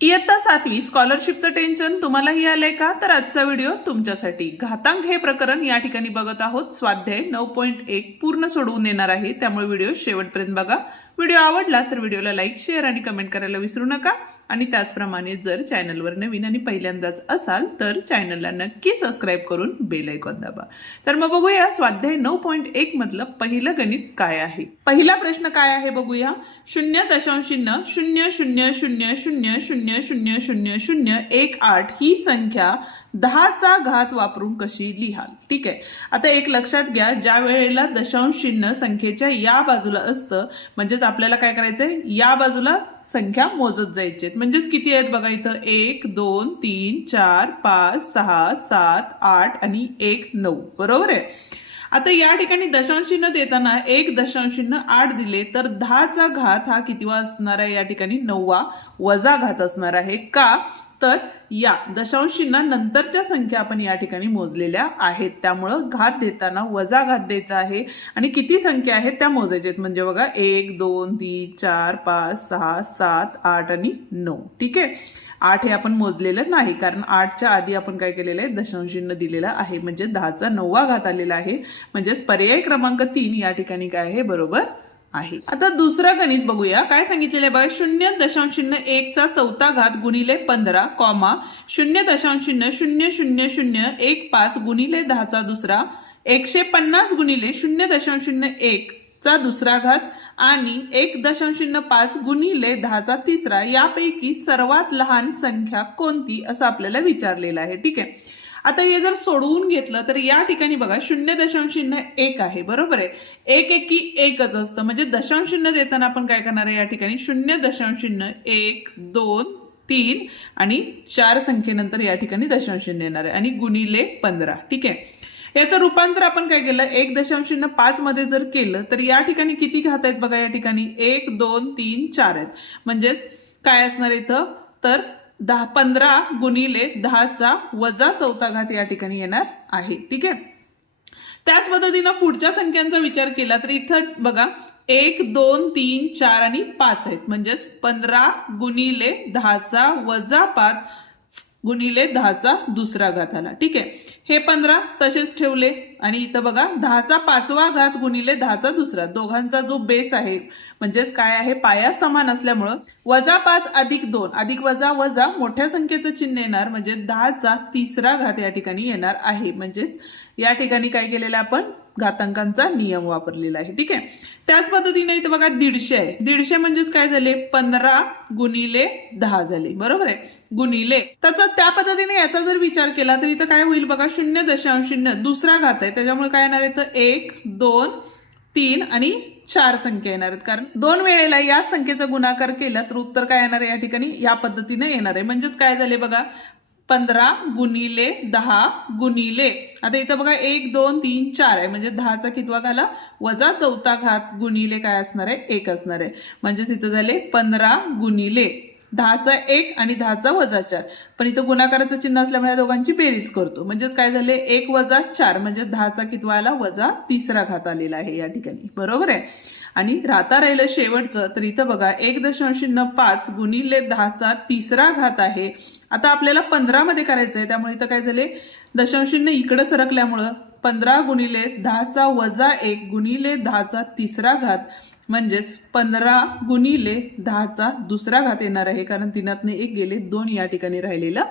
इयत्ता 7वी स्कॉलरशिपचं टेन्शन तुम्हालाही आलंय का? तर आजचा व्हिडिओ तुमच्यासाठी. घातांक हे प्रकरण या ठिकाणी बघत आहोत. स्वाध्याय 9.1 पूर्ण सोडवून येणार आहे, त्यामुळे व्हिडिओ शेवटपर्यंत बघा. व्हिडिओ आवडला तर व्हिडिओला लाईक, शेअर आणि कमेंट करायला विसरू नका. आणि त्याचप्रमाणे जर चॅनलवर नवीन आणि पहिल्यांदाच असाल तर चॅनलला नक्की सबस्क्राईब करून बेल आयकॉन दाबा. तर मग बघूया स्वाध्याय 9.1 मधलं पहिलं गणित काय आहे. पहिला प्रश्न काय आहे बघूया. 0.0000000018 ही संख्या 10चा घात वापरून कशी लिहाल. ठीक आहे. आता एक लक्षात घ्या, ज्या वेळेला दशांश चिन्ह संख्येच्या या बाजूला असतं म्हणजेच आपल्याला काय करायचंय, या बाजूला संख्या मोजत जायची. म्हणजेच किती आहेत बघा इथं 1 2 3 4 5 6 7 8 आणि 1 9. बरोबर आहे. आता या ठिकाणी दशांश चिन्ह देताना 1.8 दिले तर 10चा घात हा कितीवा असणार आहे, या ठिकाणी 9वा वजा घात असणार आहे. का तर या दशांश चिन्हा नंतरच्या संख्या आपण या ठिकाणी मोजलेल्या आहेत, त्यामुळं घात देताना वजा घात द्यायचा आहे आणि किती संख्या आहेत त्या मोजायच्या आहेत. म्हणजे बघा 1 2 3 4 5 6 7 8 आणि 9. ठीक आहे. 8 हे आपण मोजलेलं नाही, कारण 8च्या आधी आपण काय केलेलं आहे, दशांश चिन्ह दिलेलं आहे. म्हणजे 10चा 9वा घात आलेला आहे. म्हणजेच पर्याय क्रमांक 3 या ठिकाणी काय आहे, बरोबर आहे. आता दुसरं गणित बघूया. काय सांगितलेलं आहे बघा. 0.1चा चौथा घात गुणिले 15, 0.000015 गुणिले 10चा दुसरा, 150 गुणिले 0.01 चा दुसरा घात आणि 1.05 गुणिले 10चा तिसरा, यापैकी सर्वात लहान संख्या कोणती असं आपल्याला विचारलेलं आहे. ठीक आहे. आता हे जर सोडवून घेतलं तर या ठिकाणी बघा 0.1 आहे. बरोबर आहे. 1 एकी 1च असतं. म्हणजे दशांश चिन्ह देताना आपण काय करणार आहे, या ठिकाणी 0.1 2 3 आणि 4 संख्येनंतर या ठिकाणी दशांश चिन्ह येणार आहे आणि गुणिले 15. ठीक आहे. याचं रूपांतर आपण काय केलं, 1.5 मध्ये जर केलं तर या ठिकाणी किती घात आहेत बघा. या ठिकाणी 1 2 3 4 आहेत. म्हणजेच काय असणार इथं, तर 15 गुणिले 10चा वजा चौथा घात या ठिकाणी येणार आहे. ठीक आहे. त्याच पद्धतीनं पुढच्या संख्यांचा विचार केला तर इथं बघा 1 2 3 4 आणि 5 आहेत. म्हणजेच 15 गुणिले 10चा वजा 5 गुणिले 10चा दुसरा घात आला. ठीक आहे. हे 15 तसेच ठेवले आणि इथं बघा 10चा 5वा घात गुणिले 10चा दुसरा, दोघांचा जो बेस आहे म्हणजेच काय आहे, पाया समान असल्यामुळं वजा 5 अधिक 2 अधिक वजा वजा मोठ्या संख्येचं चिन्ह येणार. म्हणजे 10चा तिसरा घात या ठिकाणी येणार आहे. म्हणजेच या ठिकाणी काय केलेलं आपण, घातांकांचा नियम वापरलेला आहे. ठीक आहे. त्याच पद्धतीने इथे बघा 150 आहे. 150 म्हणजेच काय झाले, 15 गुणिले 10 झाले. बरोबर आहे. गुणिले त्याचा त्या पद्धतीने याचा जर विचार केला तर इथं काय होईल बघा, 0.0 दुसरा घात आहे, त्याच्यामुळे काय येणार आहे, तर 1 2 3 आणि 4 संख्या येणार आहेत. कारण 2 वेळेला या संख्येचा गुणाकार केला तर उत्तर काय येणार आहे, या ठिकाणी या पद्धतीने येणार आहे. म्हणजेच काय झाले बघा, 15 गुणिले 10 गुणिले, आता इथं बघा 1 2 3 4 आहे. म्हणजे 10चा कितवा घाला, वजा चौथा घात गुणिले काय असणार आहे, 1 असणार आहे. म्हणजेच इथं झाले 15 गुणिले 10चा 1 आणि 10चा वजा 4. पण इथं गुणाकाराचं चिन्ह असल्यामुळे दोघांची बेरीज करतो. म्हणजेच काय झाले, 1 वजा 4 म्हणजे 10चा कितवा आला, वजा तिसरा घात आलेला आहे या ठिकाणी. बरोबर आहे. आणि राहता राहिलं शेवटचं, तर इथं बघा 1.05 गुणिले 10चा तिसरा घात आहे. आता आपल्याला 15 मध्ये करायचं आहे, त्यामुळे इथं काय झाले, दशांश चिन्ह इकडे सरकल्यामुळं 15 गुणिले 10चा वजा 1 गुणिले 10चा तिसरा घात, म्हणजेच 15 गुणिले 10चा दुसरा घात येणार आहे. कारण 3 1 गेले, 2 या ठिकाणी राहिलेलं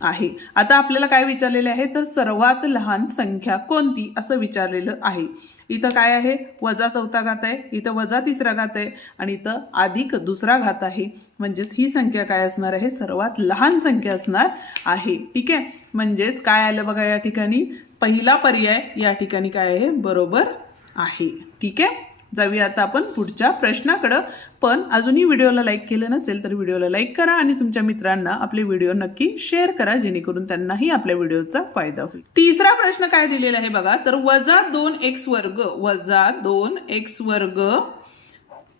आहे. आता आपल्याला काय विचारलेलं आहे, तर सर्वात लहान संख्या कोणती असं विचारलेलं आहे. इथं काय आहे, वजा चौथा घात आहे, इथं वजा तिसरा घात आहे आणि इथं अधिक दुसरा घात आहे. म्हणजेच ही संख्या काय असणार आहे, सर्वात लहान संख्या असणार आहे. ठीक आहे. म्हणजेच काय आलं बघा, या ठिकाणी पहिला पर्याय या ठिकाणी काय आहे, बरोबर आहे. ठीक आहे. जाऊया आता आपण पुढच्या प्रश्नाकडं. पण अजूनही व्हिडिओला लाईक केलं नसेल तर व्हिडिओला लाईक करा आणि तुमच्या मित्रांना आपले व्हिडिओ नक्की शेअर करा, जेणेकरून त्यांनाही आपल्या व्हिडिओचा फायदा होईल. तिसरा प्रश्न काय दिलेला आहे बघा, तर वजा 2x वर्ग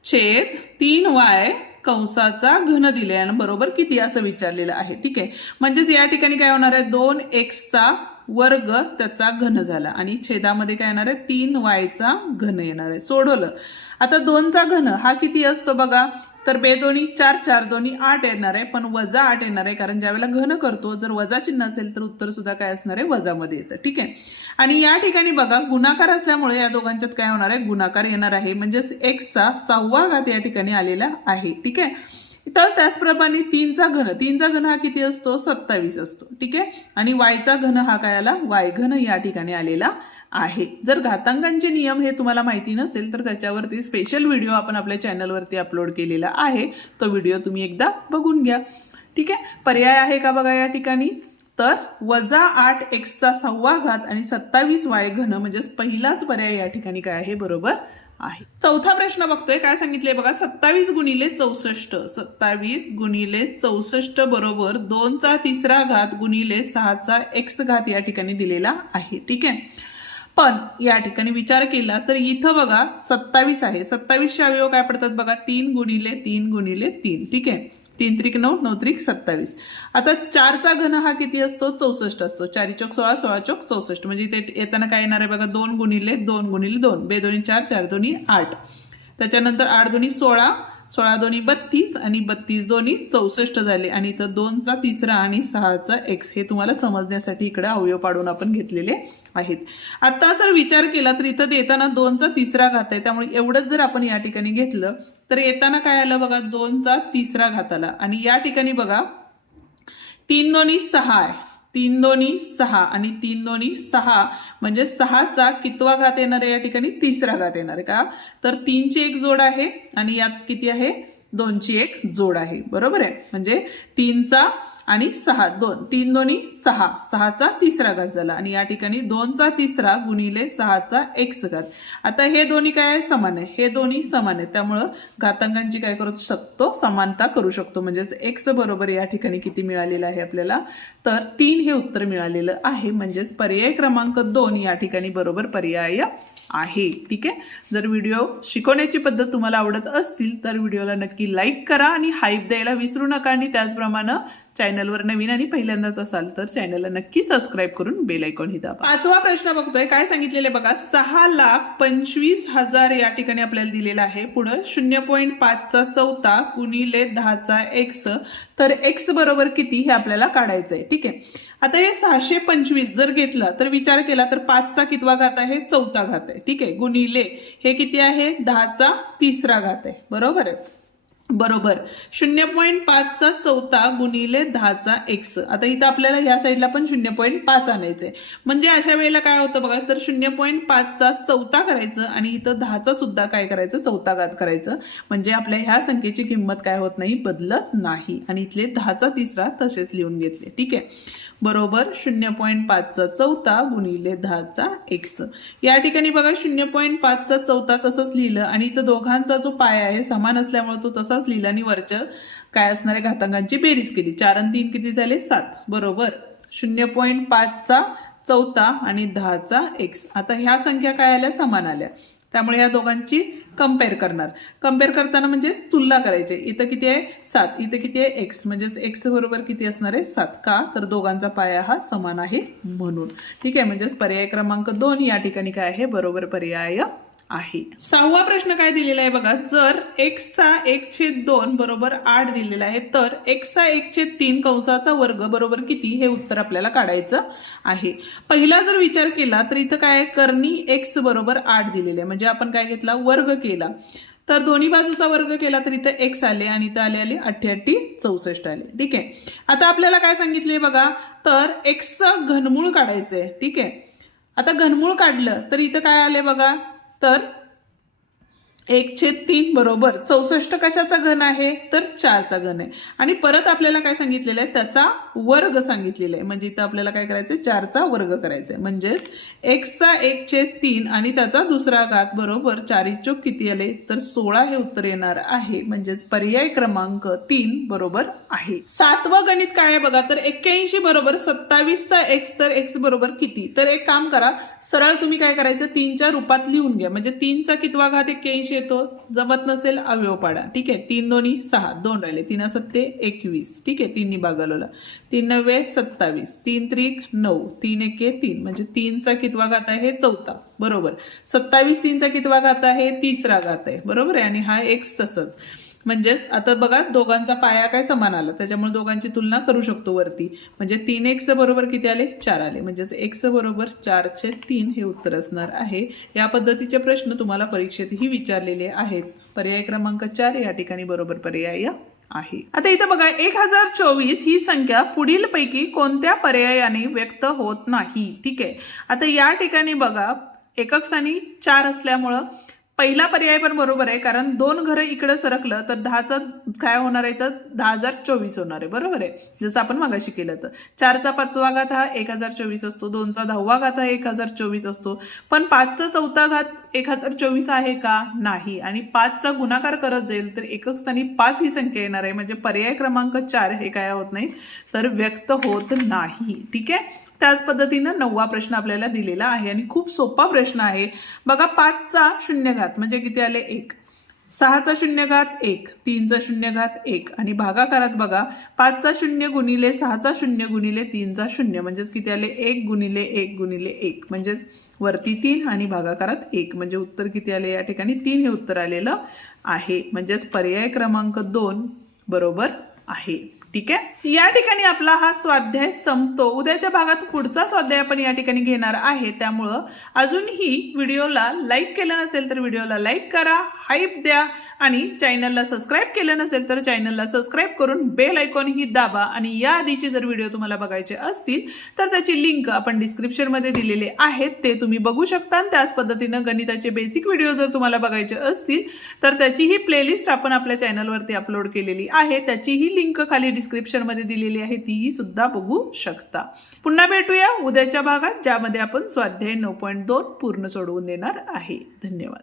छेद 3y कंसाचा घन दिले आणि बरोबर किती असं विचारलेलं आहे. ठीक आहे. म्हणजेच या ठिकाणी काय होणार आहे, 2x चा वर्ग त्याचा घन झाला आणि छेदामध्ये काय येणार आहे 3y घन येणार आहे. सोडवलं. आता 2चा घन हा किती असतो बघा, तर 2 दोन्ही 4, 4 दोन्ही 8 येणार आहे, पण वजा 8 येणार आहे कारण ज्यावेळेला घन करतो जर वजा चिन्ह असेल तर उत्तर सुद्धा काय असणार आहे वजामध्ये येतं. ठीक आहे. आणि या ठिकाणी बघा गुणाकार असल्यामुळे या दोघांच्यात काय होणार आहे गुणाकार येणार आहे, म्हणजेच x चा 6वा घात या ठिकाणी आलेला आहे. ठीक आहे. तर त्याचप्रमाणे 3चा घन हा किती असतो 27 असतो. ठीक आहे. आणि y चा घन हा काय आला y घन या ठिकाणी आलेला आहे. जर घातांकांचे नियम हे तुम्हाला माहिती नसेल तर त्याच्यावरती स्पेशल व्हिडिओ आपण आपल्या चॅनलवरती अपलोड केलेला आहे, तो व्हिडिओ तुम्ही एकदा बघून घ्या. ठीक आहे. पर्याय आहे का बघा या ठिकाणी, तर -8x चा 6वा घात आणि 27y घन म्हणजेच पहिलाच पर्याय या ठिकाणी काय आहे बरोबर आहे. चौथा प्रश्न बघतोय, काय सांगितलंय बघा 27 गुणिले 64 27 गुणिले 64 बरोबर 2चा 3रा घात गुणिले 6चा x घात या ठिकाणी दिलेला आहे. ठीक आहे. पण या ठिकाणी विचार केला तर इथं बघा 27 आहे, 27 चे अवयव काय पडतात बघा 3 गुणिले 3 गुणिले 3. ठीक आहे. 3 त्रिक 9, 9 त्रिक 27. आता 4चा घन हा किती असतो 64 असतो. 4 चौक 16, 16 चौक 64 म्हणजे इथे येताना काय येणार आहे बघा 2 गुणिले 2 गुणिले 2, 2 दोन्ही 4, 4 दोन्ही 8. त्याच्यानंतर 8 दोन्ही 16, 16 दोन्ही 32 आणि 32 दोन्ही 64 झाले. आणि इथं 2चा 3रा आणि 6चा x हे तुम्हाला समजण्यासाठी इकडे अवयव पाडून आपण घेतलेले आहेत. आता जर विचार केला तर इथं देताना 2चा 3रा घात आहे, त्यामुळे एवढंच जर आपण या ठिकाणी घेतलं तर येताना काय आलं बघा 2चा 3रा घात आला. आणि या ठिकाणी बघा 3 दोन्ही 6 आहे, 3 दोन्ही 6 आणि 3 दोन्ही 6 म्हणजे 6चा कितवा घात येणार आहे या ठिकाणी 3रा घात येणार आहे का, तर 3ची एक जोड आहे आणि यात किती आहे 2ची एक जोड आहे. बरोबर आहे. म्हणजे 3चा आणि 6 2 3 दोन्ही 6 6चा 3रा घात झाला आणि या ठिकाणी 2चा 3रा गुणिले 6चा x घात. आता हे दोन्ही काय समान आहे, हे दोन्ही समान आहे, त्यामुळं घातांकांची काय करू शकतो समानता करू शकतो. म्हणजेच x बरोबर या ठिकाणी किती मिळालेलं आहे आपल्याला, तर 3 हे उत्तर मिळालेलं आहे. म्हणजेच पर्याय क्रमांक 2 या ठिकाणी बरोबर पर्याय आहे. ठीक आहे. जर व्हिडिओ शिकवण्याची पद्धत तुम्हाला आवडत असतील तर व्हिडिओला नक्की लाईक करा आणि हाईप द्यायला विसरू नका. आणि त्याचप्रमाणे चॅनलवर नवीन आणि पहिल्यांदाच असाल तर चॅनलला नक्की सबस्क्राईब करून बेल आयकॉन ही दाबा. 5वा प्रश्न बघतोय, काय सांगितलेले बघा 6,25,000 या ठिकाणी आपल्याला दिलेला आहे. पुढे 0.5चा चौथा गुणिले 10चा x, तर x बरोबर किती हे आपल्याला काढायचं आहे. ठीक आहे. आता हे 625 जर घेतला तर विचार केला तर 5चा कितवा घात आहे चौथा घात आहे. ठीक आहे. गुणिले हे किती आहे 10चा 3रा घात आहे. बरोबर आहे. बरोबर 0.5चा चौथा गुणिले 10चा x. आता इथं आपल्याला ह्या साईडला पण 0.5 आणायचंय. म्हणजे अशा वेळेला काय होतं बघा, तर 0.5चा चौथा करायचं आणि इथं 10चा सुद्धा काय करायचं चौथा घात करायचं. म्हणजे आपल्या ह्या संख्येची किंमत काय होत नाही बदलत नाही. आणि इथले 10चा 3रा तसेच लिहून घेतले. ठीक आहे. बरोबर 0.5चा चौथा गुणिले 10चा x. या ठिकाणी बघा 0.5चा चौथा तसंच लिहिलं आणि इथं दोघांचा जो पाय आहे समान असल्यामुळे तो तसाच लिहिला आणि वरच्या काय असणाऱ्या घातांकांची बेरीज केली. 4 आणि 3 किती झाले 7. बरोबर 0.5चा चौथा आणि 10चा x. आता ह्या संख्या काय आल्या समान आल्या, त्यामुळे ह्या दोघांची कंपेअर करणार. कंपेअर करताना म्हणजे तुलना करायची. इथं किती आहे 7, इथं किती आहे x, म्हणजेच x बरोबर किती असणार आहे 7. का, तर दोघांचा पाया हा समान आहे म्हणून. ठीक आहे. म्हणजेच पर्याय क्रमांक 2 या ठिकाणी काय आहे बरोबर पर्याय आहे. 6वा प्रश्न काय दिलेला आहे बघा, जर x चा 1/2 बरोबर 8 दिलेला आहे तर x चा 1/3 कंसाचा वर्ग बरोबर किती हे उत्तर आपल्याला काढायचं आहे. पहिला जर विचार केला तर इथं काय करणी x बरोबर 8 दिलेले आहे, म्हणजे आपण काय घेतला वर्ग केला तर दोन्ही बाजूचा वर्ग केला तर इथं x आले आणि इथं आले 88 64 आले. ठीक आहे. आता आपल्याला काय सांगितले बघा, तर x चं घनमूळ काढायचंय. ठीक आहे. आता घनमूळ काढलं तर इथं काय आले बघा, तर 1/3 बरोबर 64 कशाचा घन आहे तर 4चा घन आहे. आणि परत आपल्याला काय सांगितलेलं आहे त्याचा वर्ग सांगितलेला आहे, म्हणजे इथं आपल्याला काय करायचं 4चा वर्ग करायचा आहे. म्हणजेच x चा 1/3 आणि त्याचा दुसरा घात बरोबर 4 चौक किती आले तर 16 हे उत्तर येणार आहे. म्हणजेच पर्याय क्रमांक 3 बरोबर आहे. 7वं गणित काय आहे बघा, तर 81 बरोबर 27चा x, तर x बरोबर किती. तर एक काम करा, सरळ तुम्ही काय करायचं 3च्या रूपात लिहून घ्या. म्हणजे 3चा कितवा घात 81 येतो, जमत नसेल अवयव पाडा. ठीक आहे, 3 दोन्ही 6, 2 राहिले, 3 सत्ते 21. ठीक आहे, 3 भागाला 3 नव्वे 27, 3 त्रिक 9, 3 एके 3 म्हणजे 3चा कितवा घात आहे, चौथा. बरोबर. 27 3चा कितवा घात आहे, तिसरा घात आहे. बरोबर आहे. आणि हा x तसंच. म्हणजेच आता बघा दोघांचा पाया काय समान आला, त्याच्यामुळे दोघांची तुलना करू शकतो वरती. म्हणजे 3x बरोबर किती आले, 4 आले. म्हणजेच x बरोबर 4/3 हे उत्तर असणार आहे. या पद्धतीचे प्रश्न तुम्हाला परीक्षेतही विचारलेले आहेत. पर्याय क्रमांक 4 या ठिकाणी बरोबर पर्याय आहे. आता इथं बघा 1024 ही संख्या पुढील पैकी कोणत्या पर्यायाने व्यक्त होत नाही. ठीक आहे, आता या ठिकाणी बघा एकक स्थानी 4 असल्यामुळं पहिला पर्याय पण बरोबर आहे, कारण 2 घरं इकडे सरकलं तर 10चा काय होणार आहे, तर 10,024 होणार आहे. बरोबर आहे, जसं आपण मागाशी केलं. तर 4चा 5वा घात हा 1024 असतो, 2चा 10वा घात हा 1024 असतो. पण 5चा 4था घात 1024 आहे का, नाही. आणि 5चा गुणाकार करत जाईल तर एकक स्थानी 5 ही संख्या येणार आहे. म्हणजे पर्याय क्रमांक 4 हे काय होत नाही, तर व्यक्त होत नाही. ठीक आहे, त्याच पद्धतीनं 9वा प्रश्न आपल्याला दिलेला आहे आणि खूप सोपा प्रश्न आहे. बघा 5चा शून्य घात म्हणजे किती आले, 1. 6चा शून्य घात 1, 3चा शून्य घात 1 आणि भागाकारात बघा 5चा शून्य गुणिले 6चा शून्य गुणिले 3चा शून्य म्हणजेच किती आले, 1 गुणिले 1 गुणिले 1 म्हणजेच वरती 3 आणि भागाकारात 1 म्हणजे उत्तर किती आले, या ठिकाणी 3 हे उत्तर आलेलं आहे. म्हणजेच पर्याय क्रमांक 2 बरोबर आहे. ठीक आहे, या ठिकाणी आपला हा स्वाध्याय संपतो. उद्याच्या भागात पुढचा स्वाध्याय आपण या ठिकाणी घेणार आहे. त्यामुळं अजूनही व्हिडिओला लाईक केलं नसेल तर व्हिडिओला लाईक करा, हाईप द्या आणि चॅनलला सबस्क्राईब केलं नसेल तर चॅनलला सबस्क्राईब करून बेल आयकॉन ही दाबा. आणि या आधीचे जर व्हिडिओ तुम्हाला बघायचे असतील तर त्याची लिंक आपण डिस्क्रिप्शनमध्ये दिलेले आहेत, ते तुम्ही बघू शकता. त्याच पद्धतीनं गणिताचे बेसिक व्हिडिओ जर तुम्हाला बघायचे असतील तर त्याचीही प्लेलिस्ट आपण आपल्या चॅनलवरती अपलोड केलेली आहे. त्याचीही लिंक खाली डिस्क्रिप्शन मध्ये दिलेली आहे, तीही सुद्धा बघू शकता. पुन्हा भेटूया उद्याच्या भागात, ज्यामध्ये आपण स्वाध्याय 9.2 पूर्ण सोडवून देणार आहे. धन्यवाद.